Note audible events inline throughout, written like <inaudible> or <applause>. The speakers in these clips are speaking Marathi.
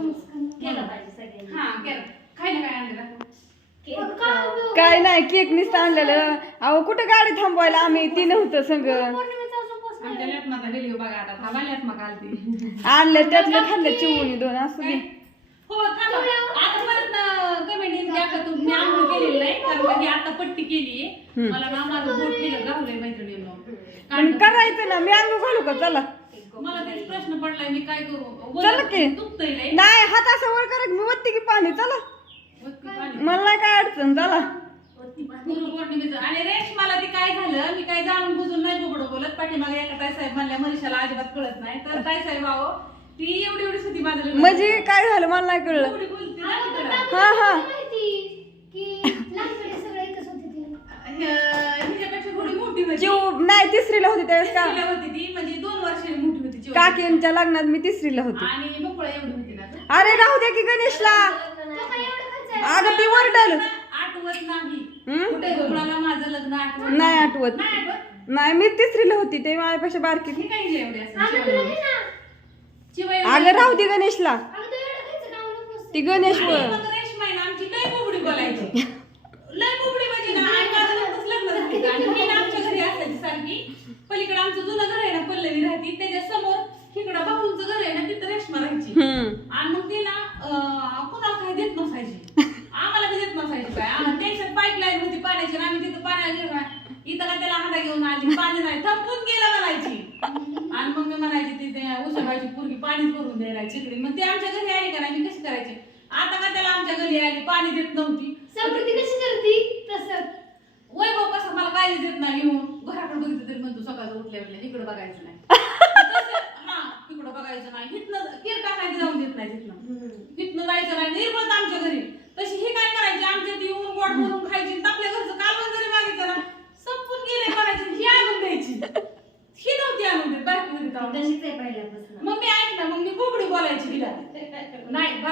केलं पाहिजे सगळ्यांनी. हा केलं. खाय ना काय आणलं नाही केक नुसतं आणलेलं. अहो कुठं गाडी थांबवायला आम्ही? ती नव्हतं संग आमच्या लेटमाचा व्हिडिओ बघा आता. थांबा लेटमा घालते आणलं <laughs> त्यातलं खाल्लं चिवणी दोन असू दे. हो थांबा. आता परत कमेंट येईल की आता तुम्ही आंघोळ केलेली नाही कारण मी आता पट्टी केली. मला ना माझं बोट केलं गावलंय मैत्रिणीनं. पण करायचं ना. मी अंग घालू का? चला. मला तेच प्रश्न पडलाय मी काय करू? चला की. दुखतंय लय. नाही हात असं वर करा मी वत्ती की पाणी चला. पाणी. मला नाही काय अडचण चला. गुरुपौर्णिमेचं आणि रेश मला ती काय झालं मी काय जाणून बुजून नाही बोबडं बोलत. पाठीमागे एका ताईसाहेब म्हणल्या मनीषाला अजिबात कळत नाही. तर ताईसाहेब आहो ती एवढी एवढी लग्न. म्हणजे काय झालं मला नाही कळलं. एवढी बोलते ना तिकडं. हा हा. ह्या- हिच्यापेक्षा थोडी मोठी होती. चिव नाही तिसरीला होती त्यावेळेस का? तिसरीला होती ती म्हणजे दोन वर्षांनी मोठी होती चिवची. काकींच्या लग्नात मी तिसरीला होती. आणि मोकळा एवढी होती ना ग. अरे राहू दे की गणेशला. अगं ती वरडल. आठवत नाही. हम्म? कुठे कोणाला माझं लग्न आठवत नाही आठवत. नाही आठवत? नाही मी तिसरीला होती ते माझ्यापेक्षा बारकी. अगं राहू दे गणेशला. ती गणेश आणि वर मग रेश्मा आहे ना, आमची लय बोबडी बोलायची. लय बोबडी म्हणजे ना आणि माझं नुकतंच लग्न झालं. होतं. आणि मी ना आमच्या घरी असायची सारखी. पलीकडे आमचं जुनं घर आहे ना पल्लवी राहती त्याच्यासमोर तिकडं बाहूंचं घर आहे ना तिथं रेश्मा राहायची हम्म आणि मग ती ना अं, कुणाला काही देत नसायची आम्हाला बी देत नसायची काय आम्हाला त्यांच्यात पाईपलाईन होती पाण्याची आणि आम्ही तिथं पाण्याला गेलो ना, इथं का त्याला घेऊन पाणी नाही. थंपून गेलं म्हणायची. आणि मग मी म्हणायची ती उसळबाईची पोरगी पाणीच भरून द्यायला चिकडी. मग ती आमच्या घरी आली का नाही? मी कशी करायची? आता का त्याला आमच्या घरी आली? पाणी देत नव्हती. वैभव कसं मला काय देत नाही येऊन. घराकडे बघितलं तरी म्हणतो सकाळचं उठल्या उठल्या इकडे बघायचं नाही. <laughs> तसं, हा इकडं बघायचं नाही. हिथनं केर टाकायचं जाऊन देत नाही तिथनं तिथनं जायचं नाही निर्बंध आमच्या घरी तशी ही काय करायची आमच्या ती येऊन गोड भरून खायची आणि आपल्या घरचं कालवण जरी मागितलं ना संपून गेले म्हणायची ही आणून द्यायची ही नव्हती आणून देत बारकी होती तेव्हा. तशीच आहे पहिल्यापासून मग मी ऐक ना मग मी बोबडी बोलायची तिला नाही.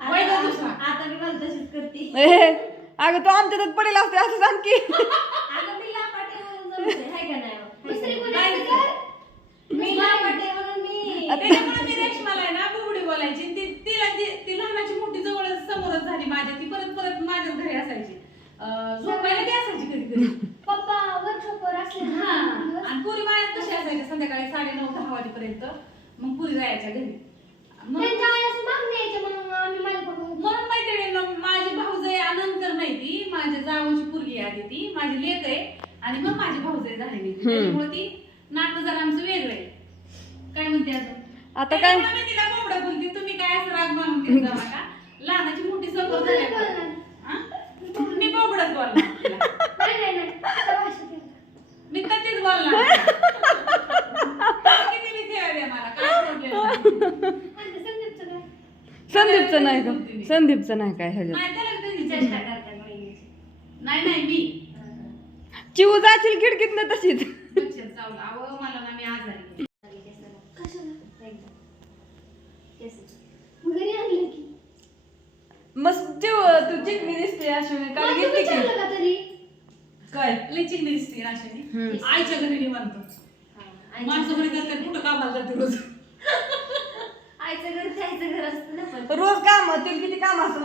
वैभव दुसरा. आता मी मला तशीच करते. ए, अगं तू आमच्यात पडेल असते असं सांग की. आता मी लापाटे म्हणून जमते हाय का नाही? हो? काय मी लापाटे म्हणून मी. त्याच्यामुळे मी रेशमाला आहे ना बुबडी बोलायची. ती तिला ती ती लहानाची मोठी जवळच समोरच झाली माझ्या. ती परत परत माझ्याच घरी असायची. अं, झोपायला ती असायची कधी कधी. पप्पा वर्कशॉपवर असले ना हा. आणि पुरी माझ्या कशी असायची संध्याकाळी साडे नऊ दहा वाजेपर्यंत. मग पुरी जायच्या घरी. त्यांच्या आई असं मागणी म्हणून आम्ही मालिका म्हणून मैत्रिणींना माझी भाऊजाई नंतर नाही ती. माझ्या जावची पुरगी आधी ती. माझी लेक आहे. आणि मग माझी भाऊजाई झालेली त्याच्यामुळे ती नातं जरा आमचं वेगळं आहे. काय म्हणते अजून? आता काय? त्याच्यामुळे मी तिला कोंबडा बोलते तुम्ही काय असं राग मानून घेत नका लहानाची मोठी समोर झाली. हा? मी बोबडच बोलणार तिला. नाही नाही नाही. आता भाषा केली. मी तशीच बोलणार किती द्या मला? काय problem? नाही. <laughs> संदीपचं नाही का? संदीपचं नाही काय ह्याच्यात? नाही. नाही नाही मी. चिव जाशील खिडकीत तशीच. मला ना मी आजारी. घरी आणलं की. मस्त चिव तू चिकनी दिसते अश्विनी. काल मग घेतली तुम्ही की? विचारलं का तरी? काय? लई चिकनी दिसते हम्म. आईच्या घरी निवांत. हा, माणसं घरी जातात कुठं कामाला जाते रोज आईचं घर त्याचं घर असतं ना पण रोज काम तिला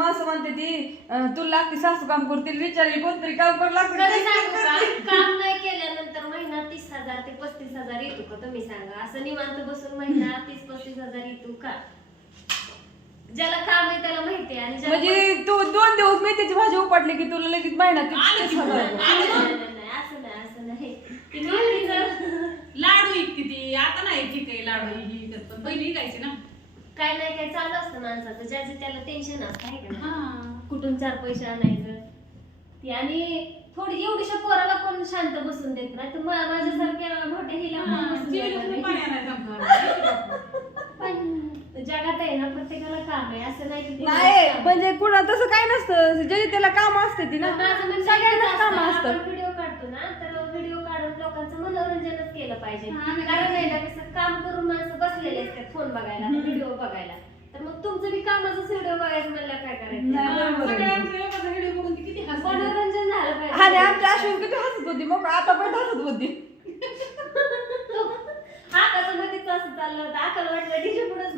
माणसं म्हणते ती अं, तुला लागते सासू काम करतील विचारली कोणतरी काम करू खरं सांगू का? लागतं काम नाही केल्यानंतर महिना तीस हजार ते पस्तीस हजार येतो का तुम्ही सांगा? असं निवांत बसून महिना तीस पस्तीस हजार येतो का? ज्याला काम आहे त्याला माहिती आहे आणि ज्याला म्हणजे तू दोन दिवस मेथीची भाजी उपटली की तुला लगेच महिना आलं की. नाही, नाही, नाही, नाही, असं नाही असं नाही. ती लाडू इकती ती. आता नाही ठीक आहे लाडू ही पण पहिली इकायची ना. काय नाही काय चालू असतं माणसाचं. ज्याचं त्याला टेन्शन असतं आहे का? हा. कुठून चार पैसे आणायचं? ती आणि थोडी एवढीशा पोराला कोण शांत बसून देत नाही. तर मा- माझ्यासारख्या मोठ्या हिला कोण हा, बसून चिवली देत तुम्ही नाही. पाणी जगात आहे ना प्रत्येकाला काम आहे. असं नाही की. म्हणजे कुणा तसं काय नसतं. जे त्याला काम असते ती ना. पण माझं म्हणणं सगळ्यांनाच एकच काम असतं, असतं आपण व्हिडिओ काढतो ना तर व्हिडिओ काढून लोकांचं मनोरंजनच केलं पाहिजे. कारण नाही ना कसं काम करून माणसं बसलेले असतात फोन बघायला व्हिडिओ बघायला. तर मग तुमचं बी कामाचाच व्हिडिओ बघायचं म्हणलं काय करायचं. मनोरंजन झालं आणि पाहिजे आमच्या अश्विन किती हसत होती. मग आता पण हसत होती. हा कसं मध्येच असं चाललं होतं. आकल वाटलं तिच्या पुढेच